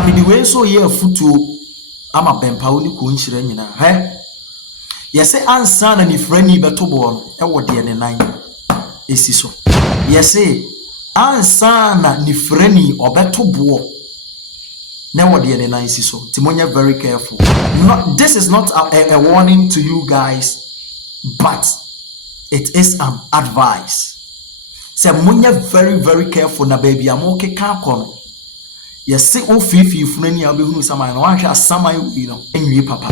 na me the way so ye futu ama Bempah oni ko Nhyira nyina he yese ansa na ni frani beto bo no e wo de ne nan esi so yese ansa na ni frani obeto bo na wo de ne nan esi so timonya very careful. This is not a warning to you guys, but it is an advice. Say munya very careful na baby amoke ka kono yese o fifi frani abehunu saman na wanhwe asaman you know enwi papa.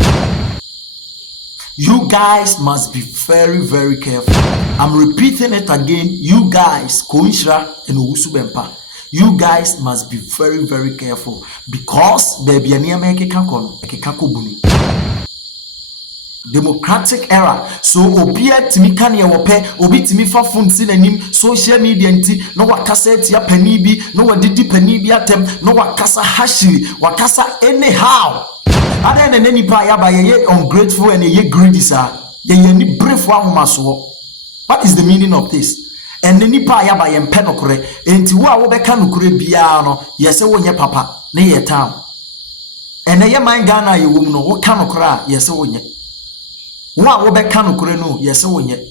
You guys must be very careful. I'm repeating it again. You guys, Nhyira and Owusu Bempah, you guys must be very careful because baby democratic era. So obia timi kan ye wope obi timi fa phone si nanim social media nti no wakasa etia pani bi no wadidi pani bi atem no wakasa hashiri wakasa anyhow. Ada na nipa ya ba ye ungrateful and ye greedy sir. Ye ni brave ahomaso. What is the meaning of this? And nipa ya ba ye mpe nokore enti wo a wo beka nokore bia no ye se wonye papa na ye town. And ye man Ghana ye wom no wo ka nokore ye se wonye. Wo a wo beka nokore no ye se wonye.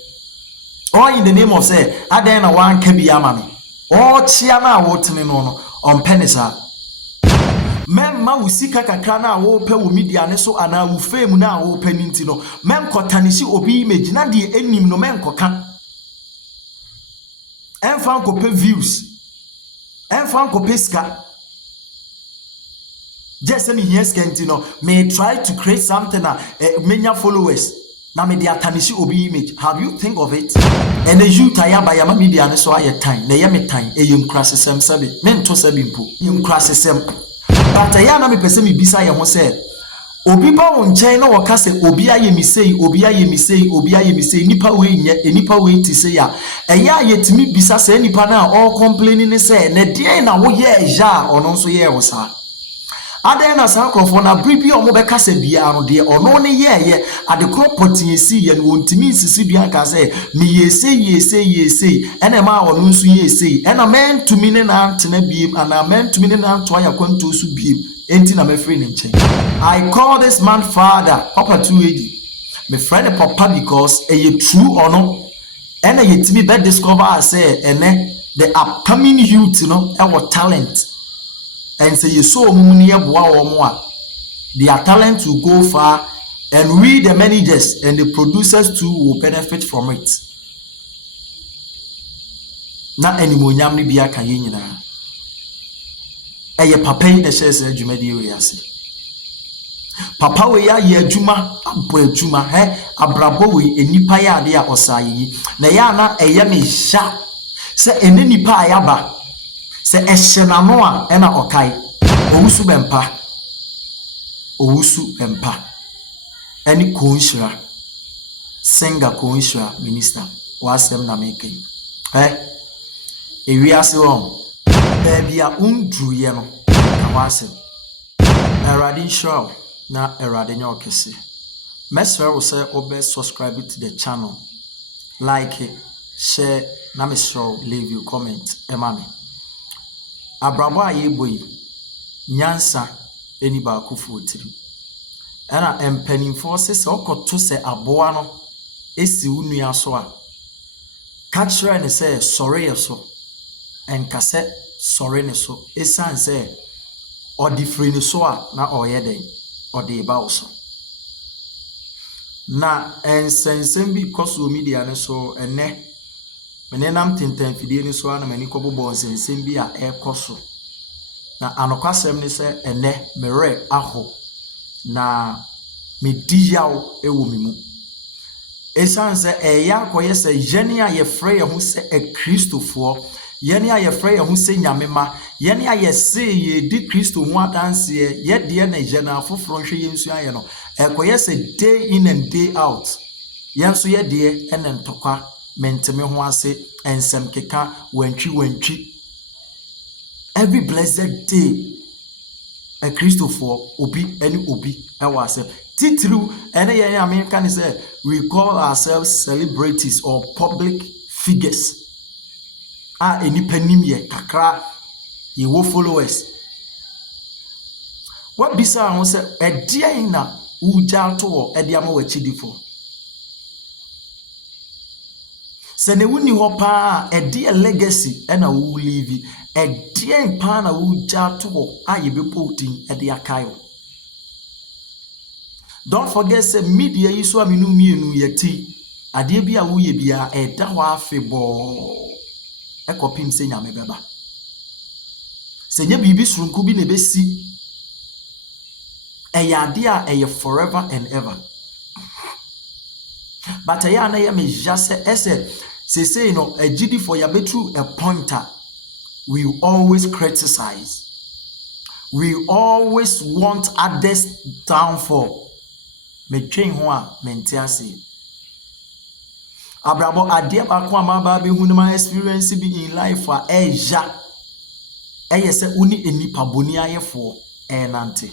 All in the name of say ada na wan ka bia ma me. O chia na wo tene no ompenisa. Memma usika kakra na wo pe wo media ne so ana wo fame na wo pe ninti no mem kotanisi obi image na de enim no mem koka enfan ko pe views enfan ko pe ska just any yes kenti no may try to create something na many followers na me de atanisi obi image. Have you think of it? And the youth aya ba yama media ne so aye time na ye me time eyim krasesem sabe men to sabe mpo yim krasesem. But ayana me pese me bisa ye ho se obi ba won chen na woka se obi aye mi sei obi aye mi sei obi aye mi sei nipa we nye nipa we ti se ya eya yetimi bisa se nipa na all complaining ne se ne de na wo ye ja ono nso ye wo sa ada na sa krofo na bribi o mo be ka se bia no de ono ne ye ade kropotin si ye no wontimi nsisi dua ka se me ye sei ena ma ono nso ye sei ena men tumi ne na antena biem ana men tumi ne na anto ya kwanto su biem enti na me free ne nchen. I call this man father papa 2AD me friend papa because ye true or no ena yetimi be discover say ene the upcoming youth you know our talent. And say you so many their talent will go far, and we the managers and the producers too will benefit from it. Not anymore nyamni biya kanyi na. Eye papa yi na shese adwumadi we ase. Papa we ya ye adwuma abo adwuma abrabo we enipa ya ade a osayi na ya na eye me sha se enenipa ayaba se ehyenano a ena okai Owusu Bempah eni Nhyira singer Nhyira minister wasem na making ewiase won baby a undru ye no na wasem erade Nhyira na erade nya okese mesra wo say obe subscribe to the channel, like it, share na me show leave you comment emami abrabo ayeboyi nyansa eni ba kufu otiri era empanimfo se okoto se aboa no esi unua so a kachre ne se sorry so enkase sorry ne so esan se odifri ne so a na oyeden ode ba wo so na ensensem bi koso media ne so ene menenam tintan fidie ni so ana mani kobobo nsensem bi a ekoso na anokwasem ni se ene mere aho na mediyaw ewo mimu esanse eya koye se yene a ye frɛ ye ho se Kristofo yene a ye frɛ ye ho se nyamema yene a ye se ye di Kristo ho adanse ye de na jena afoforo hwe ye nsu aye no ekoye se day in and day out yenso ye de ene ntokwa menteme ho ase ensem keka wantwi every blessed day a Christopher obi any obi was titru and American say we call ourselves celebrities or public figures any penim ye kakra ye wo followers What bisa ho se ɛdeɛn na wogya to wɔ ɛde ama w'akyidifo. Sɛ ne wuni hɔ paa ɛdeɛ legacy ɛna wo leave ɛdeɛn paa na wogya to wɔ a yɛbɛpɔ din ɛde akae. Don't forget say media yi so amenu mienu yɛti adeɛ bi a woyɛ bia ɛda hɔ afebɔɔ ɛkɔpem sɛ nyame bɛba. Sɛ nyɛ biribi surunku bi na ɛbɛsi ɛyɛ adeɛ a ɛyɛ forever and ever. But ɛyɛ na yɛ meja sɛ ɛsɛ say no agidi for ya betru a pointer. We always criticize. We always want others downfall. Me train ho a mente ase. Abrabo adeɛ ba ko amaba be hu ma experience bi in life a ɛja. Ɛyɛ sɛ uni enipa boni ayefo ɛnante.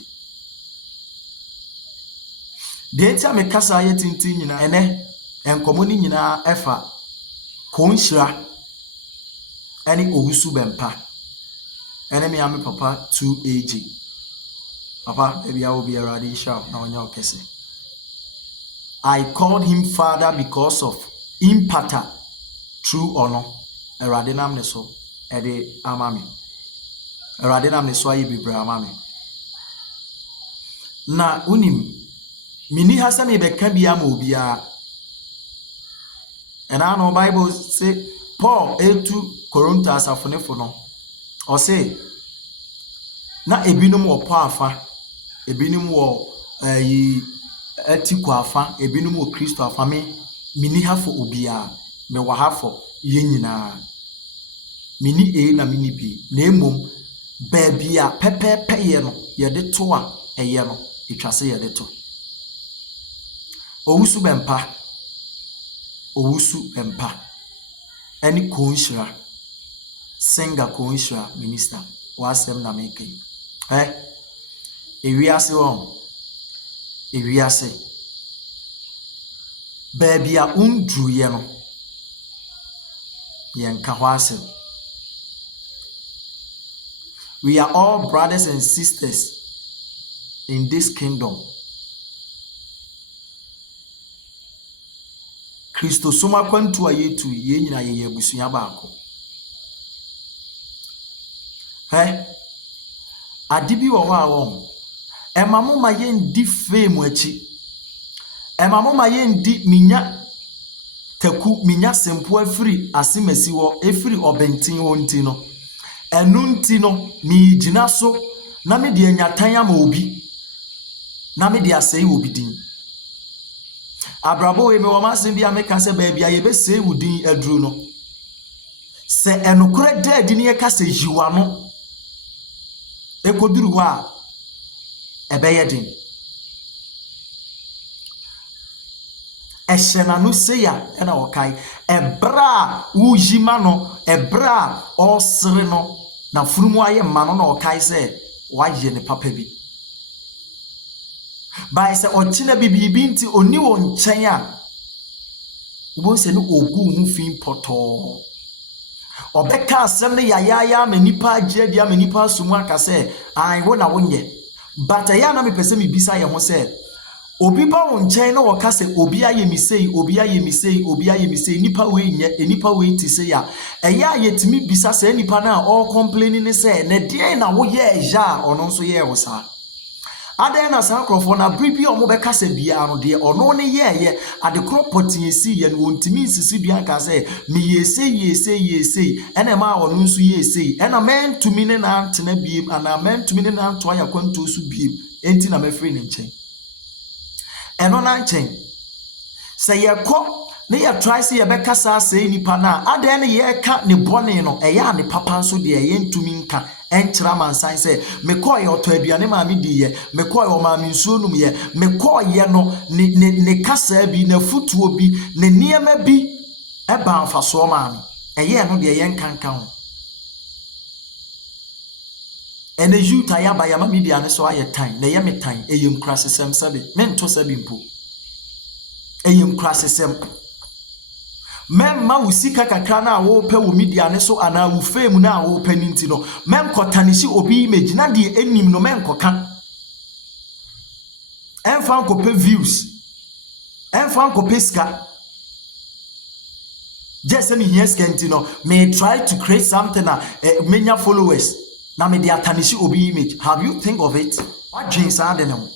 De tia me kasa ayɛ tintin nyina ɛnɛ enkomo ni nyina ɛfa Nhyira ɛne Owusu Bempah ɛne me ame papa 2AG. Papa ebi awo bi erade sharp na onya okese. I called him father because of impata true or no. Erade nam ne so ede amame. Erade nam ne so aye bibra amame. Na unim mini hasa me beka bia ma obia. And I know Bible say Paul etu Korintas afonefo no. Or say na ebinom wo pa afa, ebinom wo etikwa afa, ebinom wo Kristo afa me mini hafo obia, me wa hafo ye nyina. Mini na mini bi. Na emom baabi a pepepe ye no, ye de to a eye no, etwase ye de to. Owusu Bempah any Nhyira singer Nhyira minister wasem na making ewiase won ewiase baby a undru ye no yenka ho asem. We are all brothers and sisters in this kingdom. Kristo soma kwantu ayetu ye nyina ye abusua baako. Adibi wo ho awon. Emamo ma ye ndi fame achi. Emamo ma ye ndi minya taku minya sempo afiri asemasi wo efiri obenten wo nti no. Enu nti no mi gina so na me de anyatan ama obi. Na me de asei obi din. Abrabo we me wama sem bia meka se ba bia ye be se wudin aduru no se enokore dead ni ye ka se jiwa no ekoduru ho a ebeye din ehena no se ya na okai ebra wujima no ebra osre no na furumu aye ma no na okai se waje ne papa bi. By say ochina bibibi nti oni wo nchen a wo se no ogu hu fin poto obeka asem ne yaya ma nipa agye dia ma nipa sumu aka se ai wo na wonye but ya na me pese me bisa ye ho se obi ba wo nchen na wo ka se obi aye mi sei obi aye mi sei obi aye mi sei nipa we nye nipa we ti se ya eya yetimi bisa se nipa na all complaining ne se ne de na wo ye eja ono nso ye wo sa. Ade na sankrofo na bribi omo be kasa bia no de ono ne ye ade kropoti esi ye no wontimi nsisi bia nka se me yese ena ma ono nso yese ena mentumi ne na antena biem ana mentumi ne na anto aya kwanto su biem enti na mafiri ne nchen eno na nchen se ye ko ne ye try se ye be kasa se nipa na ade ne ye ka ne bone no eya ne papa nso de ye ntumi nka enchira mansan se me call ye oto aduane ma me di ye me call ye o ma me nsuo num ye me call ye no ne kasa bi na futuo bi ne niema bi e ba amfaso ma me eye no de ye nkanka ho ene juta ya ba ya ma media ne so aye tan na ye me tan eye nkrasesem sabe me nto sabe mpo eye nkrasesem memma usika kakra na wo pe wo media ne so ana wo fame na wo pe ninti no mem kotanisi obi image na de enim no men koka Ɛmfa nkɔpɛ views. Ɛmfa nkɔpɛ sika. Just any here skentino may try to create something many followers. Na me dia tanishi obi image. Have you think of it? What jeans are they now?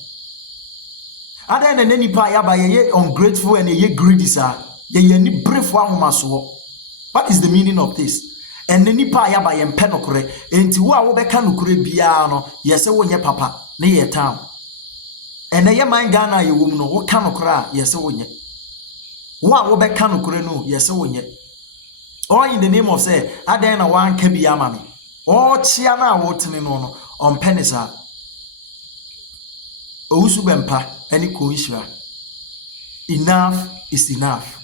Are there any pa ya by ye ungrateful and ye greedy sir? Ye ni brief one maso. What is the meaning of this? And any pa ya by em penokore enti wo a wo beka nokore bia no yese wo nye papa na ye town. And ye man Ghana ye wom no wo ka nokora yese wo nye. Wo a wo beka nokore no yese wo nye. Or in the name of say, Adena one can be amami. Or Chiana watering on penisa. Owusu Bempah, any Nhyira. Enough is enough.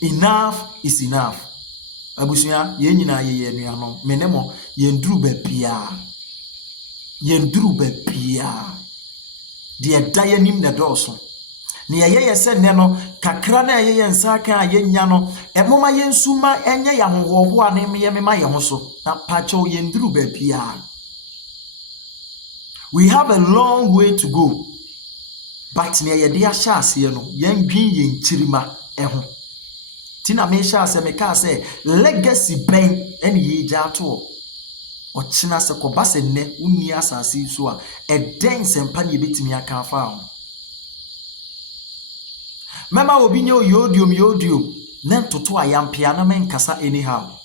Enough is enough. Abusuya, yenina ye no, menemo, yendru bepia. Yendru bepia. Dear Dianim the Dawson. Ni ye se ne no kakra na ye nsa kan ayenya no emoma ye nsuma enye ya hohoho a ne me ma ye ho so na pacho ye nduru ba bia. We have a long way to go, but ne ye de ahya ase no ye ndwin ye nchirima eho tina me hya ase me ka se legacy ben ene ye gya to o china se ko base ne unni asase so a eden sempa ne betimi aka fa ho. Mema obi nye yodium nen toto ayampia na men kasa anyhow.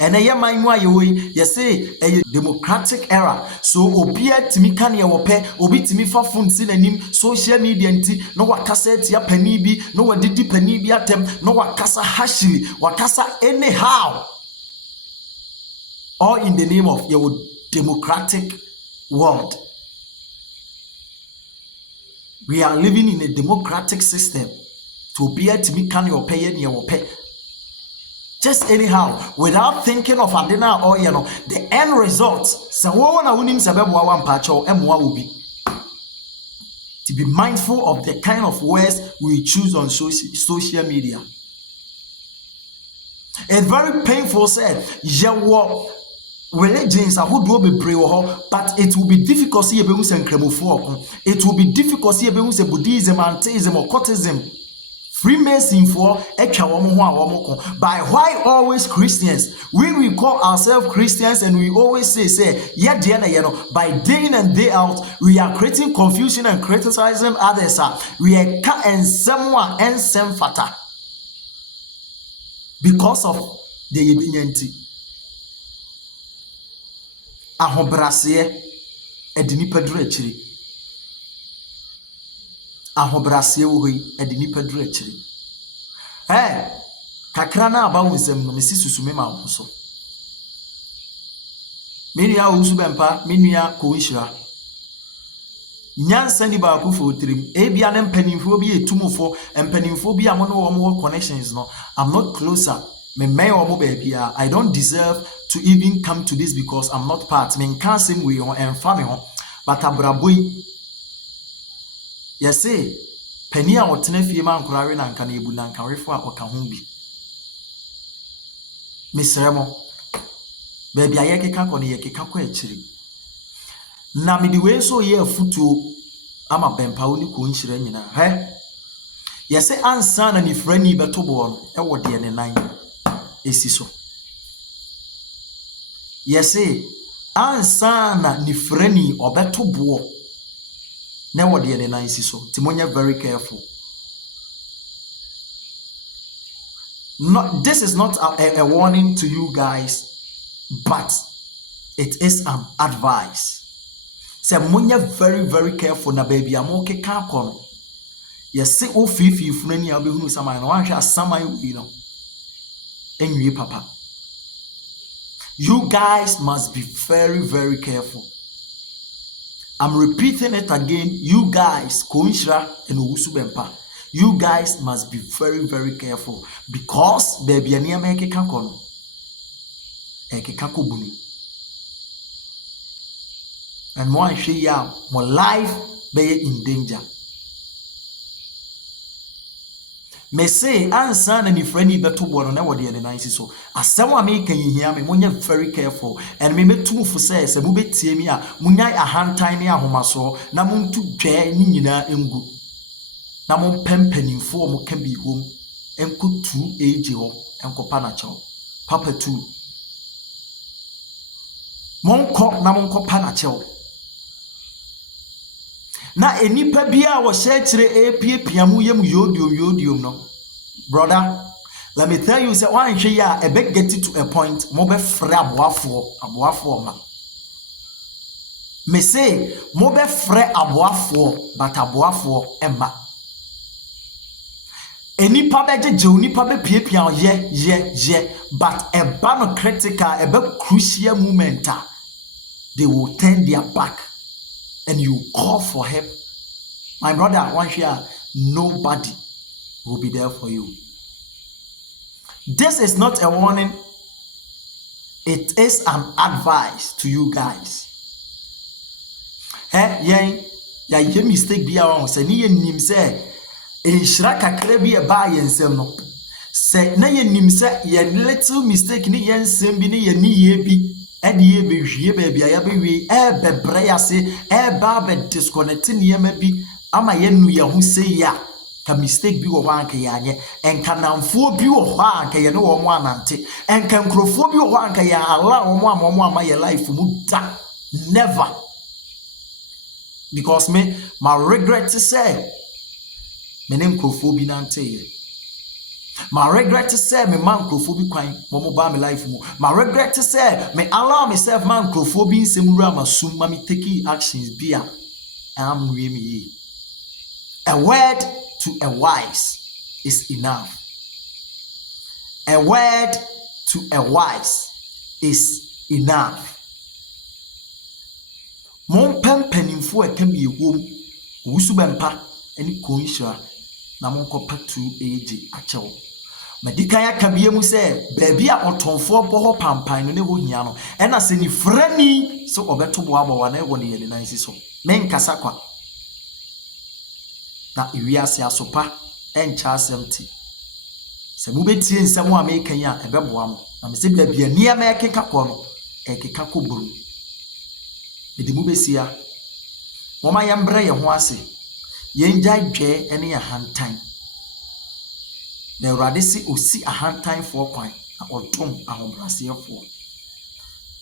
And a man wa ye say a democratic era. So obia timi kan ye wope obi timi fa phone si nanim social media nti no wakasa tia pani bi no wadidi pani bi atem no wakasa hashili wakasa anyhow. All in the name of your democratic world. We are living in a democratic system. To be to me can your pay and your pay. Just anyhow, without thinking of adina or the end result. So wanna win him one pacho and will be. To be mindful of the kind of words we choose on social media. A very painful said, religions are who do be pray but it will be difficult to see a and cremofo. It will be difficult to see a Buddhism, Antheism, or Occultism. Freemason for by why always Christians? We call ourselves Christians and we always say, yeah, by day in and day out, we are creating confusion and criticizing others. We are cut and someone and some fata because of the Yebinyanti. Ahobrasiye edini pedrechiri. Ahobrasiye wohi edini pedrechiri. Kakra na aba wonsem no mesi susume ma wo so. Menua Owusu Bempah, menua Nhyira. Nyansa ni ba ku fo tirim. Ebia ne mpanimfo bi etumufo, mpanimfo bi amono wo connections no. I'm not closer. Me omo ba bia. I don't deserve to even come to this because I'm not part. Me nka same way on emfa me ho. But abraboi yese pani a wotena fie ma nkorawe na nka na ebu na nka refo a oka ho bi. Mesremo baby ayekeka ko ne yekeka ko akiri. Na me di we so ye afutuo ama Bempah oni Nhyira nyina. Yese ansa na ni frani beto bo no e wo de ne nan esiso. Yese ansa na ni frani obeto bo na wo de ne nan esiso. Timonya very careful. This is not a warning to you guys, but it is an advice. Say munya very very careful na baby amoke ka kono. Yese o fifi funani abehunu saman no anhwe asaman wi no. Enwie papa. You guys must be very very careful. I'm repeating it again. You guys, Nhyira and Owusu Bempah, you guys must be very very careful because baby ani ameke ka kono. Eke ka ko bunu. And more ya, more life be in danger. me say ansa na ni friend beto bono na wode ne nice so asem a me kan hia me monye very careful and me metum fu say se mu betie mi a munyai ahantan ne ahomaso na montu dwe ni nyina engu na mon pempanimfo mo ka bi hom enko 2 age ho enko pa na chew papa 2 monko na monko pa na chew na enipa bia wo hye kire epiapiamu yem yodium no brother, let me tell you say one hwe ya e be get it to a point mo be frɛ aboafo ma me say mo be frɛ aboafo but aboafo emma enipa be jeje onipa be piapia ye but e ba no critical e be crucial moment they will turn their back and you call for help. My brother, one share, nobody will be there for you. This is not a warning. It is an advice to you guys. Ya mistake be around. Say ni nim say Nhyira kakra bi e ba yensem no. Say na ye nim say ye little mistake ni yensem bi ni ye ni ye bi. Edi be hwie baby ya be wi bebre ya se ba be disconnect niema bi ama ye nu ye hu se ya ka mistake bi wo anka ya anye enka namfo bi wo ho anka ye ne wo mo anante enka nkrofo bi wo anka ya ala wo mo ama ye life mu da never, because my regret to say me ne nkrofo bi nante ye. My regret to say me man crofobia kwan mo ba me life mu. My regret to say me allow myself man crofobia semura masum ma me take actions bia am we me. A word to a wise is enough. A word to a wise is enough. Mon pempanimfo e kan bi ehom Owusu Bempah eni Nhyira na mon kopa 2 age achew. Medika ya kabie mu se baabi a otonfo boho pampan no ne ho hia no e na se ni frani so obeto bo abawa na e woni ye nan so men kasa kwa na iwiase asopa encha asɛmti se mu betie nsɛm a me kan ya ebeboa mo na me se baabi ania ma ekeka kɔ no ekeka kɔ buru edi mu besia moma yambre ye ho ase yenja dwe ene ya hantan na Awurade si osi ahantan fo kwan na odom ahobrase fo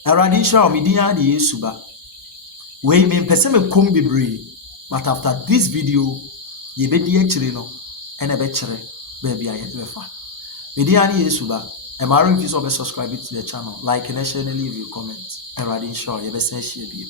Awurade nhyira o media de Yesu ba we me pese me kom bebre, but after this video ye bedi akire no ene be kire ba bia ye be fa media de Yesu ba e ma remember to subscribe to the channel, like and share and leave your comment. Awurade nhyira o ye be se share bi.